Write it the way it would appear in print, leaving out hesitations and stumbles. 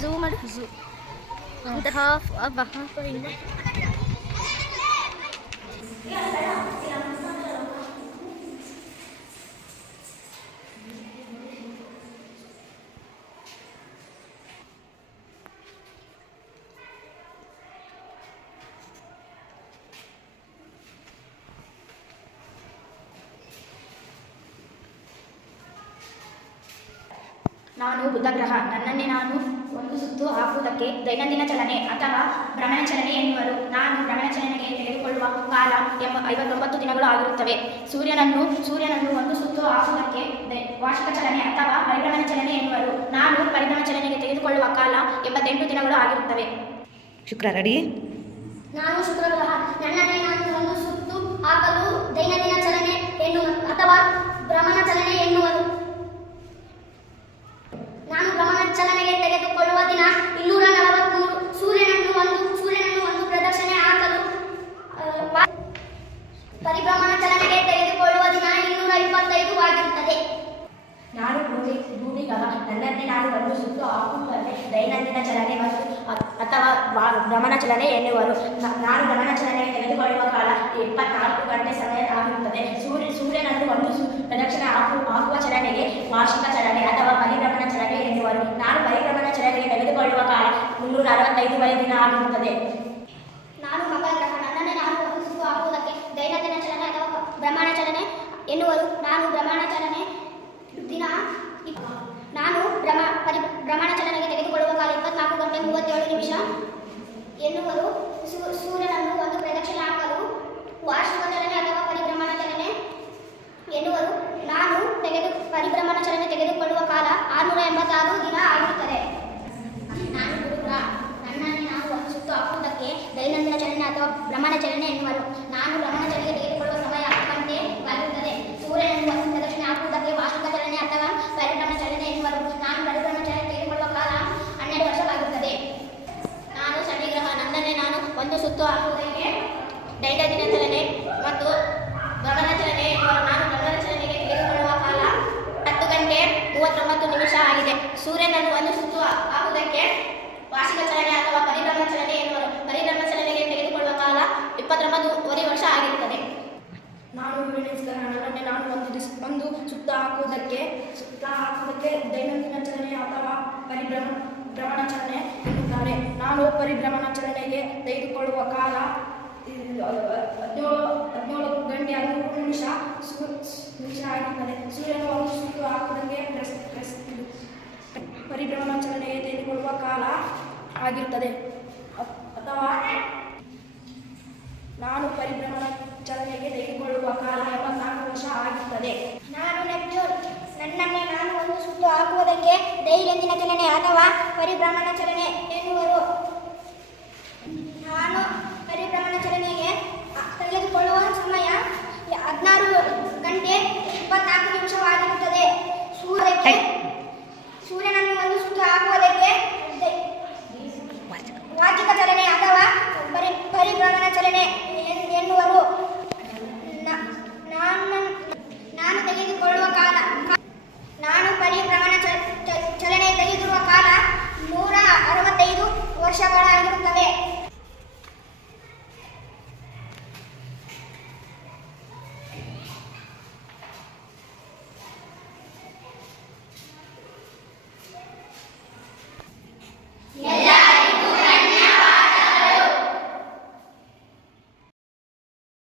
Zoo ಮಾಡು zoo ಅಂತ half ಇಂದ ನಾನು ಬುಧಗ್ರಹ. ನನ್ನನ್ನೇ ನಾನು ಒಂದು ಸುತ್ತು ಹಾಕುವುದಕ್ಕೆ ದೈನಂದಿನ ಚಲನೆ ಅಥವಾ ಭ್ರಮಣ ಚಲನೆ ಎನ್ನುವರು. ನಾನು ಭ್ರಮಣ ಚಲನೆಗೆ ತೆಗೆದುಕೊಳ್ಳುವ ಕಾಲ 59 ದಿನಗಳು ಆಗಿರುತ್ತವೆ. ಸೂರ್ಯನನ್ನು ಒಂದು ಸುತ್ತು ಹಾಕುವುದಕ್ಕೆ ವಾರ್ಷಿಕ ಚಲನೆ ಅಥವಾ ಪರಿಭ್ರಮಣ ಚಲನೆ ಎನ್ನುವರು. ನಾನು ಪರಿಭ್ರಮಣ ಚಲನೆಗೆ ತೆಗೆದುಕೊಳ್ಳುವ ಕಾಲ 88 ದಿನಗಳು ಆಗಿರುತ್ತವೆ. ಶುಕ್ರ ರೆಡಿ. ನಾನು ಶುಕ್ರಗ್ರಹ. ನನ್ನನ್ನೇ ನಾನು ಒಂದು ಸುತ್ತು ಹಾಕಲು ದೈನಂದಿನ ಚಲನೆ ಅಥವಾ ಭ್ರಮಣ ಚಲನೆ ಎನ್ನುವರು. ನಾನು ಭ್ರಮಣ ಚಲನೆಗೆ ತೆಗೆದುಕೊಳ್ಳುವ ದಿನ 243. ಸೂರ್ಯನನ್ನು ಒಂದು ಪ್ರದಕ್ಷಿಣೆ ಹಾಕಲು ಪರಿಭ್ರಮಣ ಚಲನೆಗೆ ತೆಗೆದುಕೊಳ್ಳುವ ದಿನ 225 ಆಗಿರುತ್ತದೆ. ನಾನು ಭೂಮಿಗ್ರಹ. ನನ್ನನ್ನೇ ನಾನು ಒಂದು ಸುತ್ತು ಹಾಕುವುದಕ್ಕೆ ದೈನಂದಿನ ಚಲನೆ ಅಥವಾ ಭ್ರಮಣ ಚಲನೆ ಎನ್ನುವರು. ನಾನು ಭ್ರಮಣ ಚಲನೆಗೆ ತೆಗೆದುಕೊಳ್ಳುವ ಕಾಲ 24 ಗಂಟೆ ಸಮಯ ಆಗಿರುತ್ತದೆ. ಸೂರ್ಯನನ್ನು ಒಂದು ಪ್ರದಕ್ಷಿಣೆ ಹಾಕುವ ಚಲನೆಗೆ ವಾರ್ಷಿಕ ಚಲನೆ ಅಥವಾ ಪರಿಭ್ರಮಣ ಚಲನೆ ಎನ್ನುವರು. ನಾನು ಪರಿಭ್ರಮಣ ಚಲನೆಗೆ ತೆಗೆದುಕೊಳ್ಳುವ ಕಾಲ 365 ದಿನ ಆಗಿರುತ್ತದೆ. ನಾನು ಮಕರ ಗ್ರಹ. ನನ್ನನ್ನೇ ನಾನು ಒಂದು ಸುತ್ತು ಹಾಕುವುದಕ್ಕೆ ದೈನಂದಿನ ಚಲನೆ ಅಥವಾ ಭ್ರಮಣ ಚಲನೆ ಎನ್ನುವರು. ನಾನು ಭ್ರಮಣ ಚಲನೆ ಭ್ರಮಣ ಚಲನೆಗೆ ತೆಗೆದುಕೊಳ್ಳುವ ಕಾಲ 24 ಗಂಟೆ 37 ನಿಮಿಷ ಎನ್ನುವರು. ಸೂರ್ಯನನ್ನು ಒಂದು ಪ್ರದಕ್ಷಿಣೆ ಹಾಕಲು ವಾರ್ಷಿಕ ಚಲನೆ ಅಥವಾ ಪರಿಭ್ರಮಣ ಚಲನೆ ಎನ್ನುವರು. ನಾನು ಪರಿಭ್ರಮಣ ಚಲನೆ ತೆಗೆದುಕೊಳ್ಳುವ ಕಾಲ 686 ದಿನ ಆಗಿರುತ್ತದೆ. ನಾನು ಗುರುಗ್ರಹ. ನನ್ನನ್ನೇ ನಾನು ಒಂದು ಸುತ್ತು ಹಾಕುವುದಕ್ಕೆ ದೈನಂದಿನ ಚಲನೆ ಅಥವಾ ಭ್ರಮಣ ಚಲನೆ ಎನ್ನುವರು. ನಾನು ಭ್ರಮಣ ಚಲನೆ ತೆಗೆದುಕೊಳ್ಳುವ ಸಮಯ 10 ಗಂಟೆ ಆಗಿರುತ್ತದೆ. ಸೂರ್ಯನನ್ನು ಒಂದು ಪ್ರದಕ್ಷಿಣೆ ಹಾಕುವುದಕ್ಕೆ ವಾರ್ಷಿಕ ಚಲನೆ ಅಥವಾ ಪರಿಭ್ರಮಣ ಚಲನೆ ಎನ್ನುವರು. ನಾನು ಪರಿಭ್ರಮಣ ಚಲನೆ ತೆಗೆದುಕೊಳ್ಳುವ ಕಾಲ 12 ವರ್ಷವಾಗಿರುತ್ತದೆ. ನಾನು ಶನಿ ಗ್ರಹ. ನನ್ನನ್ನೇ ನಾನು ಒಂದು ಸುತ್ತು ಹಾಕುವುದಕ್ಕೆ ದೈನಂದಿನ ಚಲನೆ ಮತ್ತು ಭ್ರಮಣ ಚಲನೆ ಎನ್ನುವರು. ನಾನು ಭ್ರಮಣ ಚಲನೆಗೆ ತೆಗೆದುಕೊಳ್ಳುವ ಕಾಲ 10 ಗಂಟೆ 39 ನಿಮಿಷ ಆಗಿದೆ. ಸೂರ್ಯನನ್ನು ಒಂದು ಸುತ್ತು ಹಾಕುವುದಕ್ಕೆ ವಾರ್ಷಿಕ ಚಲನೆ ಅಥವಾ ಪರಿಭ್ರಮಣ ಚಲನೆ ಎನ್ನುವರು. ಪರಿಭ್ರಮಣ ಚಲನೆಗೆ ತೆಗೆದುಕೊಳ್ಳುವ ಕಾಲ 29 ವರ್ಷ ಆಗಿರುತ್ತದೆ. ನಾನು ಯುರೇನಸ್ ಗ್ರಹ. ನನ್ನನ್ನೇ ನಾನು ಒಂದು ಸುತ್ತ ಹಾಕುವುದಕ್ಕೆ ದೈನಂದಿನ ಚಲನೆ ಅಥವಾ ಭ್ರಮಣ ಚಲನೆ ಎನ್ನುತ್ತಾರೆ. ನಾನು ಪರಿಭ್ರಮಣ ಚಲನೆಗೆ ತೆಗೆದುಕೊಳ್ಳುವ ಕಾಲ 17 ಗಂಟೆ 13 ನಿಮಿಷ ಆಗಿರುತ್ತದೆ. ಸೂರ್ಯನ ಒಂದು ಸುತ್ತು ಹಾಕುವುದಕ್ಕೆ ಪರಿಭ್ರಮಣ ಚಲನೆಗೆ ತೆಗೆದುಕೊಳ್ಳುವ ಕಾಲ ಆಗಿರುತ್ತದೆ. ಅಥವಾ ನಾನು ಪರಿಭ್ರಮಣ ಚಲನೆಗೆ ತೆಗೆದುಕೊಳ್ಳುವ ಕಾಲ 84 ವರ್ಷ ಆಗಿರುತ್ತದೆ. ನಾನು ನೆಪ್ಚೂನ್. ನನ್ನನ್ನೇ ನಾನು ಒಂದು ಸುತ್ತು ಹಾಕುವುದಕ್ಕೆ ದೈನಂದಿನ ಚಲನೆ ಅಥವಾ ಪರಿಭ್ರಮಣ ಚಲನೆ ಎನ್ನುವರು. ನಾನು ಪರಿಭ್ರಮಣ ಚಲನೆಗೆ ತೆಗೆದುಕೊಳ್ಳುವ ಸಮಯ 16 ಗಂಟೆ 24 ನಿಮಿಷವಾಗಿರುತ್ತದೆ. ಸೂರ್ಯನನ್ನು ಒಂದು ಸುತ್ತು ಹಾಕುವುದಕ್ಕೆ